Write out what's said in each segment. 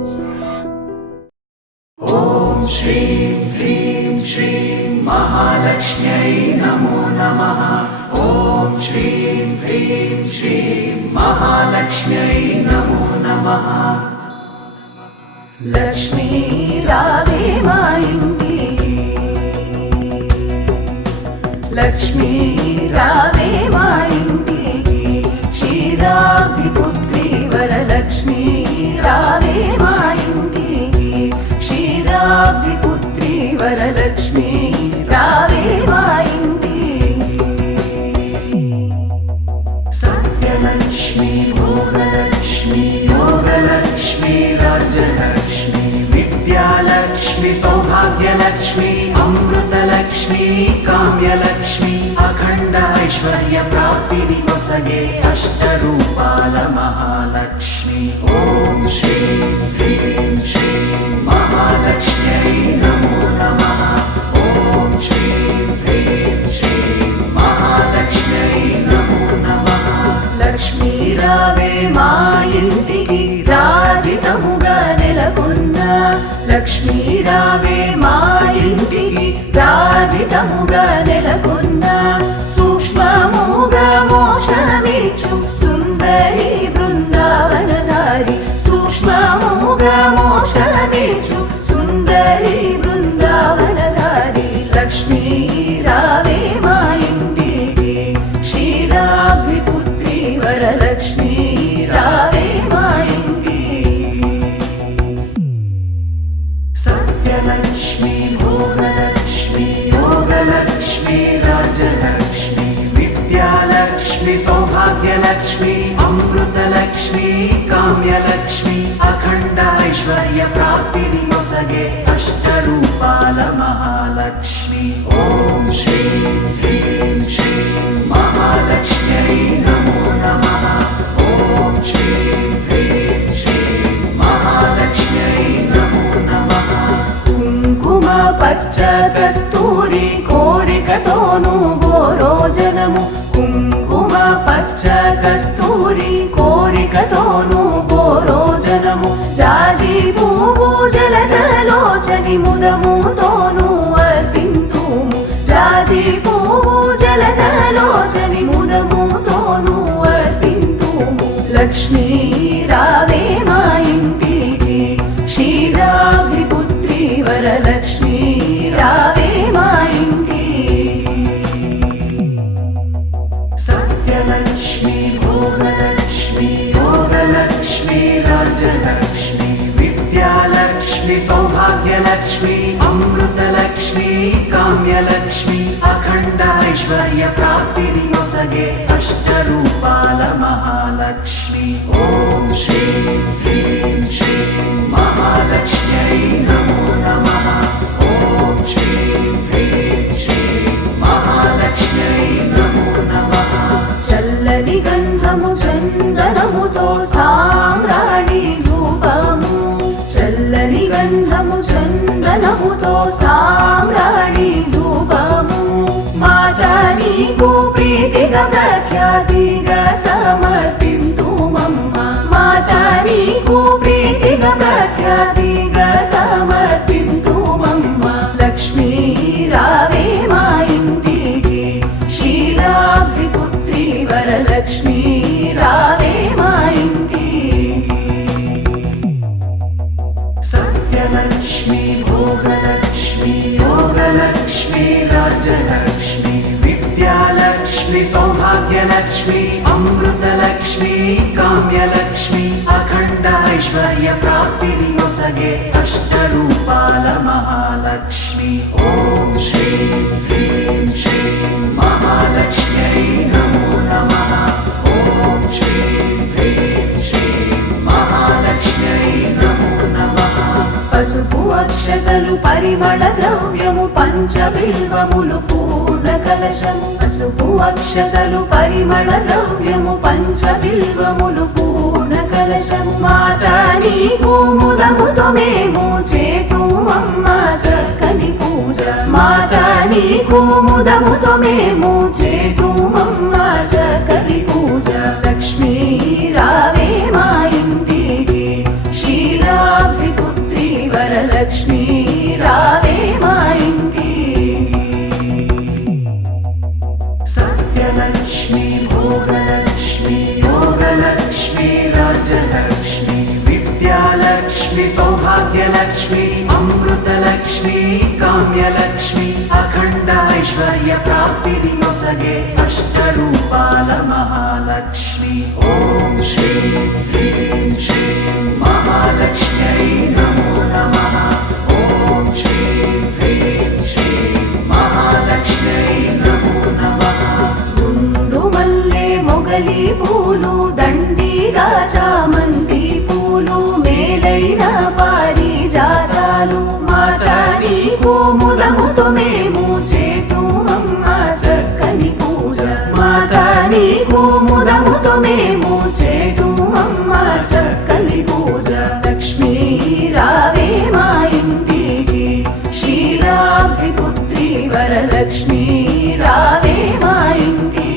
ॐ श्रीं ह्रीं श्रीं महालक्ष्म्यै नमो नमः। ॐ श्रीं ह्रीं श्रीं महालक्ष्म्यै नमो नमः। लक्ष्मी रावे मा इंटिकी, लक्ष्मी रावे मा इंटिकी, क्षीराब्धिपुत्री वरलक्ष्मी रावे मा इंटिकी, क्षीराब्धिपुत्री वरलक्ष्मी रावे मा इंटिकी। सत्यलक्ष्मी भोगलक्ष्मी योगलक्ष्मी राज्यलक्ष्मी विद्यालक्ष्मी सौभाग्यलक्ष्मी अमृतलक्ष्मी काम्यलक्ष्मी अखंड ऐश्वर्य प्राप्तिनि वसगे अष्टरूपाल महालक्ष्मी। ॐ श्रीं ह्रीं श्रीं महालक्ष्म्यै नमो नमः। ॐ श्रीं ह्रीं श्रीं महालक्ष्म्यै नमो नमः। लक्ष्मी रावे मा इंटिकी राजितमुगा नेलకొన్న, लक्ष्मी रावे मा इंटिकी राजितमुगा नेलకొన్న, सूक्ष्ममुगा मोक्षमिच्छु सुंदरी बृंदावनधारी, सूक्ष्ममुगा मोक्षमिच्छु सुंदरी बृंदावनधारी। लक्ष्मी रावे मा इंटिकी, क्षीराब्धिपुत्री वरलक्ष्मी रावे मा इंटिकी। सत्यलक्ष्मी भोगलक्ष्मी योगलक्ष्मी राज्यलक्ष्मी विद्यालक्ष्मी सौभाग्यलक्ष्मी अमृतलक्ष्मी काम्यलक्ष्मी अखंड ऐश्वर्य प्राप्तिनि वसगे अष्टरूपाल महालक्ष्मी। ॐ श्रीं ह्रीं श्रीं महालक्ष्म्यै नमो नमः। ॐ श्रीं ह्रीं श्रीं महालक्ष्म्यै नमो नमः। कुंकुम पच्च कस्तूरी कोरिकतोनु गोरोजनमु, कुंकुम पच्च कस्तूरी कोरिकतोनु गोरोजनमु, जाजि पुव्वु जलजलोचनि मुदमुतोनु अर्पिन्तुमु, जाजि पुव्वु जलजलोचनि मुदमुतोनु अर्पिन्तुमु। लक्ष्मी रावे मा इंटिकी, क्षीराब्धिपुत्री वरलक्ष्मी रावे मा इंटिकी। सत्यलक्ष्मी भोगलक्ष्मी योगलक्ष्मी राज्यलक्ष्मी विद्यालक्ष्मी सौभाग्यलक्ष्मी अमृतलक्ष्मी काम्यलक्ष्मी अखंड ऐश्वर्य प्राप्तिनि वसगे अष्टरूपाल महालक्ष्मी। ॐ श्रीं ह्रीं श्रीं महालक्ष्म्यै नमो नमः। ॐ श्रीं ह्रीं श्रीं महालक्ष्म्यै नमो नमः। चल्లని गंधमु चंदनमुतो साम्राणि धूपमु, चल्లని गंधमु चंदनमुतो साम्राणि धूपमु, माता नीकु प्रीतिगा प्रख्यातिगा समर्पिन्तुमम्मा, माता नीकु प्रीतिगा प्रख्यातिगा समर्पिन्तुमम्मा। लक्ष्मी रावे मा इंटिकी, क्षीराब्धिपुत्री वरलक्ष्मी रावे मा इंटिकी। सत्यलक्ष्मी भोगलक्ष्मी योगलक्ष्मी राज्यलक्ष्मी विद्यालक्ष्मी सौभाग्यलक्ष्मी अमृतलक्ष्मी काम्यलक्ष्मी अखंड ऐश्वर्य प्राप्तिनि वसगे अष्टरूपाल महालक्ष्मी। ॐ श्रीं ह्रीं श्रीं महालक्ष्म्यै नमो नमः। ॐ श्रीं ह्रीं श्रीं महालक्ष्म्यै नमो नमः। पसुपु अक्षतलु परिमळ द्रव्यमु पंचबिल्वमुलु पूर्ण कलशमु, पसुपु अक्षतलु परिमळ द्रव्यमु पंचबिल्वमुलु पूर्ण कलशमु, माता नीकु मुदमुतो मेमु చేతుమమ్మా చక్కని పూజ, మాతా నీకు ముదముతో మేము చేతుమమ్మా చక్కని పూజ. లక్ష్మీ రావే మా ఇంటికి, క్షీరాబ్ది వరలక్ష్మి రావే మా ఇంటికి. సత్యలక్ష్మి భోగలక్ష్మి యోగలక్ష్మి రాజ్యలక్ష్మి విద్యాలక్ష్మి సౌభాగ్యలక్ష్మి అమృతలక్ష్మి కామ్యలక్ష్మి అఖండ ఐశ్వర్య ప్రాప్తిని నొసగే అష్టరూపాల మహాలక్ష్మి. ఓం శ్రీం హ్రీం శ్రీం మహాలక్ష్మ్యై నమో నమః. ఓం శ్రీం హ్రీం శ్రీం మహాలక్ష్మ్యై నమో నమః. గుండు మల్లె మొగలి పూలు దండిగా చామంతి పూలు మేలైన పారిజాతాలు మాతా నీకు ముదముతో మేము చేతుమమ్మ చక్కని పూజ. మాతా నీకు ముదముతో మేము చేతుమమ్మ చక్కని పూజ. లక్ష్మీ రావే మా ఇంటికి క్షీరాబ్ది పుత్రి వరలక్ష్మి రావే మా ఇంటికి.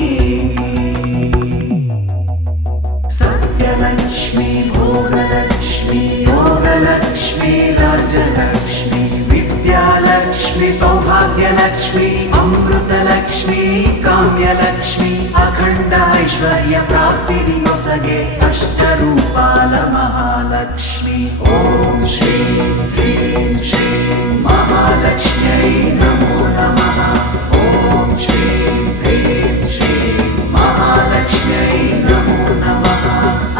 సత్యలక్ష్మి భోగలక్ష్మి యోగలక్ష్మి రాజ్యలక్ష్మి విద్యాలక్ష్మి సౌభాగ్యలక్ష్మి అమృతలక్ష్మి కామ్యలక్ష్మి అఖండ ఐశ్వర్య ప్రాప్తిని నొసగే అష్టరూపాల మహాలక్ష్మి. ఓం శ్రీం హ్రీం శ్రీం మహాలక్ష్మ్యై నమో నమః. ఓం శ్రీం హ్రీం శ్రీం మహాలక్ష్మ్యై నమో నమః.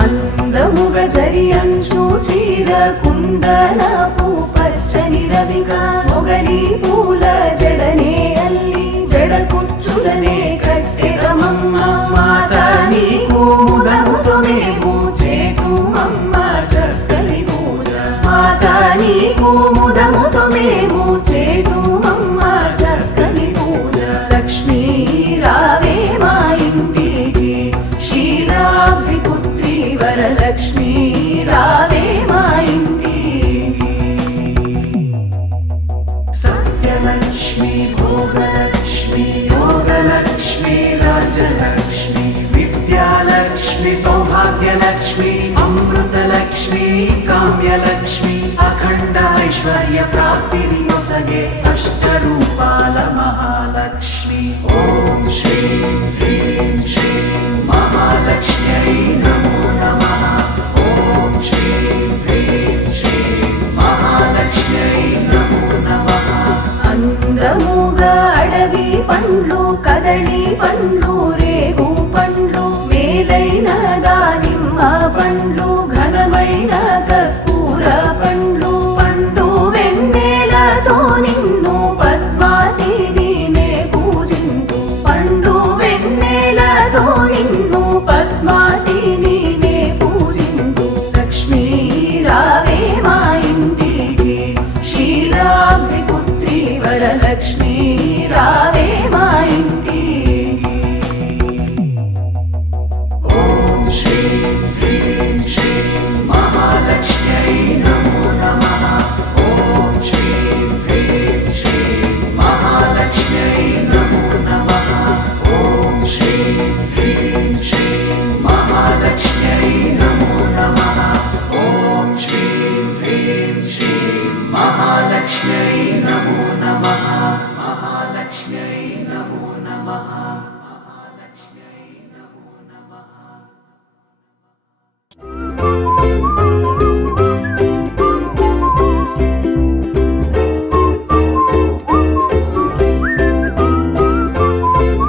అందముగ జరియంచు చీర కుందనపు పచ్చని రవిగా మొగలి పూల జడనే అల్లి జడ కుచ్చులనే కట్టెదమమ్మ. మాతా నీకు ముదముతో మేము చేతుమమ్మ చక్కని పూజ. మాతా నీకు ముదముతో మేము చేతుమమ్మ చక్కని పూజ. లక్ష్మీ రావే మా ఇంటికి క్షీరాబ్ది పుత్రి వరలక్ష్మి రావే మా ఇంటికి. సత్యలక్ష్మి భోగలక్ష్మి యోగలక్ష్మి రాజ్యలక్ష్మి విద్యాలక్ష్మి సౌభాగ్యలక్ష్మి అమృతలక్ష్మి కామ్యలక్ష్మి అఖండ ఐశ్వర్య ప్రాప్తిని నొసగే అష్టరూపాల మహాలక్ష్మి. ఓం శ్రీం హ్రీం శ్రీం మహాలక్ష్మ్యై నమో నమః. ఓం శ్రీం హ్రీం శ్రీం మహాలక్ష్మ్యై నమో నమః. అందముగా అడవి పండ్లు కదళి పండ్లు రేగు పండ్లు మేలైన దానిమ్మ పండ్లు ఘనమైన కర్పూర పండ్లు పండు వెన్నెలతో నిన్ను పద్మాసిని నే పూజింతు. పండు వెన్నెలతో నిన్ను పద్మాసిని నే పూజింతు. లక్ష్మీ రావే మా ఇంటికి క్షీరాబ్ది పుత్రి వరలక్ష్మి రావే మా ఇంటికి. ఓం శ్రీం హ్రీం శ్రీం మహాలక్ష్మ్యై నమో నమః. ఓం శ్రీం హ్రీం శ్రీం మహాలక్ష్మ్యై నమో నమః. ఓం శ్రీం హ్రీం శ్రీం మహాలక్ష్మ్యై నమో నమః. ఓం శ్రీం హ్రీం శ్రీం మహాలక్ష్మ్యై